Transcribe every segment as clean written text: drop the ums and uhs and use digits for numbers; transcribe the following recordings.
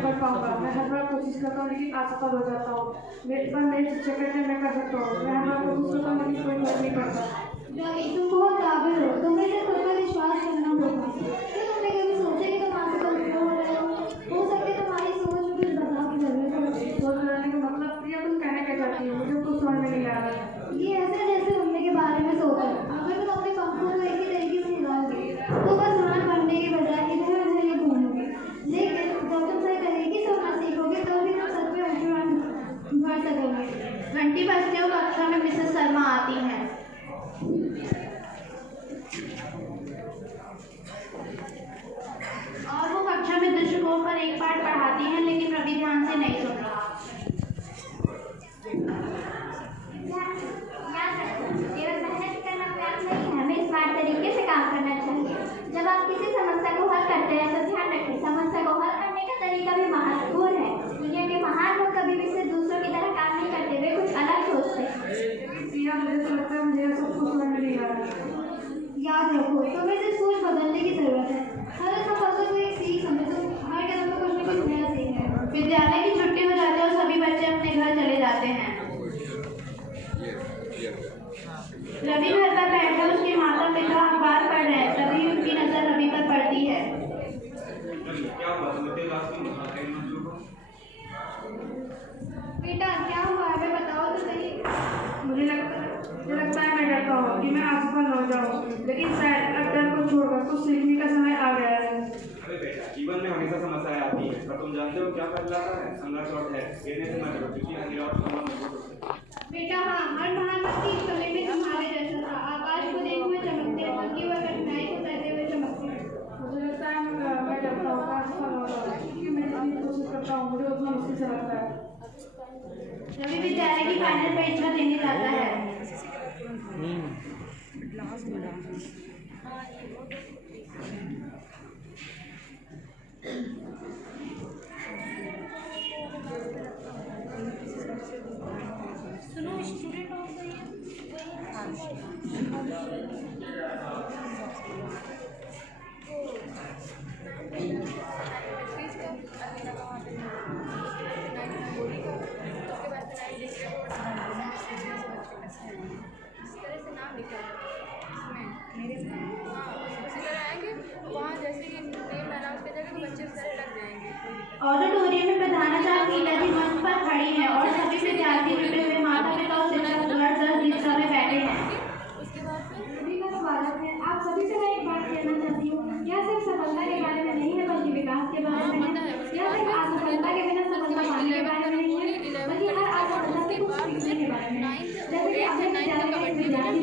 नहीं कर पाऊंगा। मैं हर बार कोशिश करता हूँ लेकिन असफल हो जाता हूँ। पर मेरे शिक्षक कहते हैं मैं कर सकता हूँ। मैं हर बार कोशिश करता हूँ लेकिन कोई फर्क नहीं पड़ता। तुम बहुत काबिल हो, तुम्हें सिर्फ खुद पर विश्वास करना होगा। क्या तुमने कभी सोचा कि तुम असफल क्यों हो रहे हो सकता है तुम्हारी सोच में कुछ बदलाव की जरूरत हो। सोच बनाने का मतलब प्रिया तुम कहना क्या चाहती हो? मुझे कुछ समझ में नहीं आ रहा। ये ऐसा जैसे उड़ने के बारे में सोचो। अगर तुम अपने पंखों को एक ही तरीके से हिलाओगे तो बस उड़ान भरने के बजाय इधर उधर ही घूमोगे। लेकिन जब तुम सही तरीके से उड़ना सीखोगे तो भी तुम सच में ऊंची उड़ान भर सकोगे। घंटी बजते हुए कक्षा में मिसेस शर्मा आती हैं। और वो कक्षा में दृष्टिकोण पर एक पाठ पढ़ाती हैं, लेकिन रवि ध्यान से नहीं सुन रहा। केवल मेहनत करना पर्याप्त नहीं है, हमें स्मार्ट तरीके से काम करना चाहिए। जब आप किसी समस्या को हल करते हैं तो ध्यान रखें समस्या को हल करने का तरीका भी महत्वपूर्ण है। दुनिया के महान लोग कभी भी सिर्फ दूसरों की तरह काम नहीं करते, वे कुछ अलग सोचते हैं। मुझे तो लगता है मुझे सब कुछ समझ में नहीं आ रहा। याद रखो तुम्हें सिर्फ सोच बदलने की जरूरत है। हर सफलता को एक सीख समझो, हर कदम में कुछ न कुछ नया सीखना है। विद्यालय की छुट्टी हो जाती है और सभी बच्चे अपने घर चले जाते हैं। रवि घर पर बैठकर उसके माता पिता अखबार पढ़ रहे हैं, तभी उनकी नजर रवि पर पड़ती है। बेटा क्या हुआ है, बताओ तो सही। मुझे लगता है मैं डरता हूँ कि मैं असफल हो जाऊँ, लेकिन शायद अब डर को छोड़कर कुछ सीखने का समय आ गया है। अरे बेटा, जीवन में हमेशा समस्याएं आती हैं, पर तुम जानते हो क्या बदलाता है? संघर्ष और है गिरने से मत डरो, क्योंकि गिरावट संभव नहीं हो सकता। बेटा हाँ, हर महान व्यक्ति इस कले में तुम्हारे जैसा था। आकाश को देखते हुए चमकते, मंगी व कठिनाई को सहते हुए चमकते। मुझे लगता है मैं डरता हूँ मैं असफल हो जाऊँ, क्योंकि मैं जितनी कोशिश करता हूँ मुझे उतना मुश्किल से लगता है। रवि विद्यालय की फाइनल परीक्षा देने जाता है। सुनो स्टूडेंट हो गई है। ऑडिटोरियम में प्रधानाचार्य मीना जी मंच पर खड़ी हैं और सभी विद्यार्थी जुटे हुए माता पिता और शिक्षक जबरदस्त दिशा में बैठे हैं। सभी का स्वागत है। आप सभी से मैं एक बात कहना चाहती हूँ, यह सिर्फ सफलता के बारे में नहीं है बल्कि विकास के बारे में है। यह सिर्फ असफलता के बिना सफलता पाने के बारे में नहीं है, बल्कि हर असफलता से कुछ सीखने के बारे में है। जैसे कि अपने विद्यालय का विद्यार्थी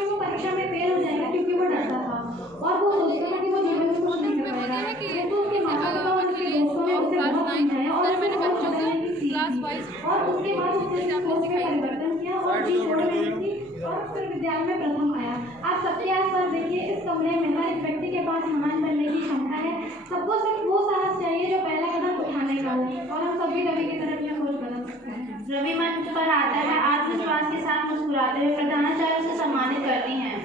वो परीक्षा में फेल हो जाएगा क्योंकि वो डरता था और वो सोचता था कि वो जीवन में कुछ नहीं कर पाएगा। किंतु उसके माता पिता और उसके दोस्तों ने उसे बहुत समझाया और उसके बाद उसने सोच में परिवर्तन किया और फिर विद्यालय में प्रथम आया। आप सबके आसपास देखिए, इस कमरे में हर एक व्यक्ति के पास महान बनने की क्षमता है। सबको सिर्फ वो साहस चाहिए जो पहला कदम उठाने का हो, और हम सभी रवि की तरफ यह सोच बदल सकते हैं। रवि मंच पर आता है, आत्मविश्वास के साथ मुस्कुराते हुए प्रधानाचार्य से सम्मानित करती हैं।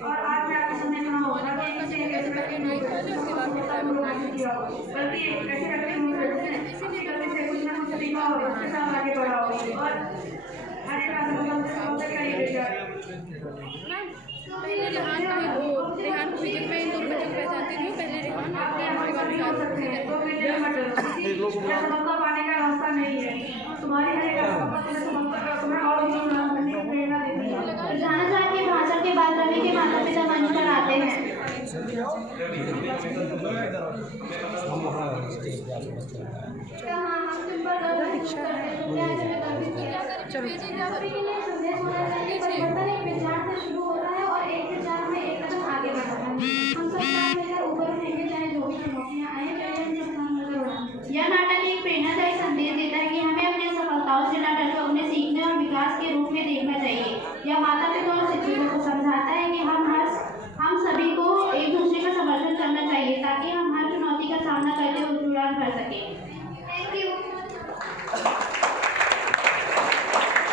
और आज मैं आपके सामने खड़ा हूँ, मैं कैसे करके कुछ ना कुछ सीखा होगा, उसके साथ आगे बढ़ा होगा और हर एक पहले रेहान को फिजिक्स में इन दोनों बच्चों को पहचानती थी। पहले रेहान सफलता पाने का रास्ता नहीं है, तुम्हारी हर एक सफलता का तुम्हें और भी प्रेरणा देती है। प्रधानाचार्य के भाषण के बाद रवि के माता पिता मंच पर आते हैं। शुरू होता है और एक विचार में एक कदम आगे बढ़ता है। हम सब साथ मिलकर ऊपर उठेंगे, चाहे जो भी चुनौतियां आए। यह नाटक एक प्रेरणादायी संदेश देता है कि हमें अपनी सफलताओं से या माता पिता और शिक्षकों को समझाता है